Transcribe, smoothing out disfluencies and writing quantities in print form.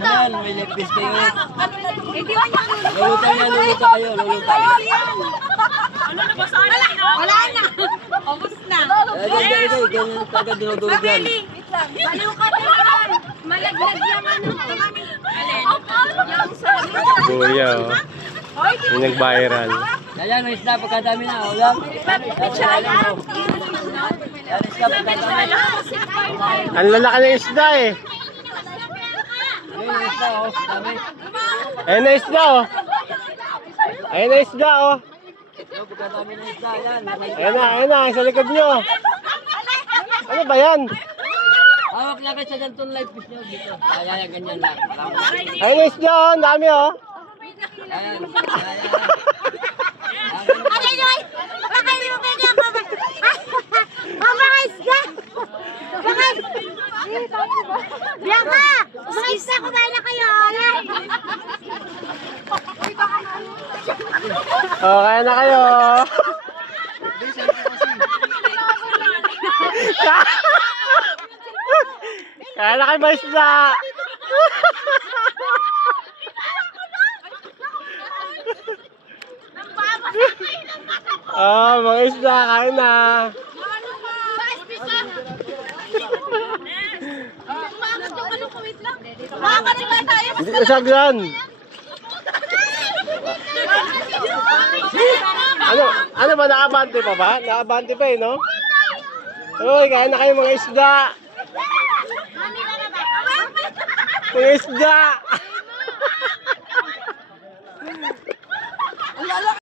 yan. May lepis kayo. Lulutan yan, lulutan kayo. Lulutan. Ano na ba sana? Wala na. Ubus na. Ganyan talaga dinudulog yan. Baliw ka naman. Malaglag yung ano. Yung sa... Kuya, oh. Yung nag-viral. Yan, may isda pagkadami na. Ulam. Yan, isda pagkadami. Ang lalaki ng isda eh. Ayun, isda, oh. Dami. Ayun na isda, oh. Ayun na isda, oh. Pagkadami na isda. Yan. Ayun na, sa likod nyo. Ano ba yan? Hawak na kayo sa ganitong live fish nyo dito. Ayan, ganyan lang. Ayun na isda, oh. Ang dami, oh. Ayan. Bianca! Mga isda, kumain na kayo! Oh, kaya na kayo. Kaya na kayo ba isda? Oh, mga isda, kaya na. Hindi na saglan. Ano ba, nakabante pa ba? Nakabante pa eh, no? Uy, kaya na kayo mga isda. Mga isda.